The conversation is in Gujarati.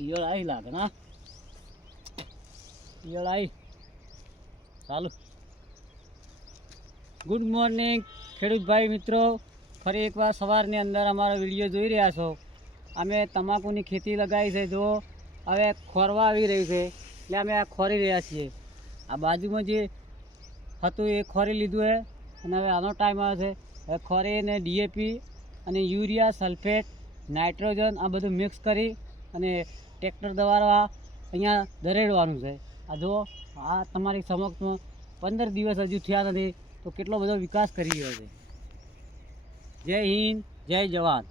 ઈયળ આવી લાગે ના ઈયળ આવી ચાલુ. ગુડ મોર્નિંગ ખેડૂત ભાઈ મિત્રો, ફરી એકવાર સવારની અંદર અમારો વિડીયો જોઈ રહ્યા છો. અમે તમાકુની ખેતી લગાવી છે. જો હવે ખોરવા આવી રહી છે એટલે અમે આ ખોરી રહ્યા છીએ. આ બાજુમાં જે હતું એ ખોરી લીધું છે અને હવે આનો ટાઈમ આવે છે. હવે ખોરીને ડીએપી અને યુરિયા, સલ્ફેટ, નાઇટ્રોજન આ બધું મિક્સ કરી અને ટ્રેક્ટર દ્વારા અહીંયા દરેડવાનું છે. આ જુઓ, આ તમારી સમક્ષમાં 15 દિવસ હજુ થયા નથી તો કેટલો બધો વિકાસ કરી રહ્યો છે. જય હિન્દ, જય જવાન.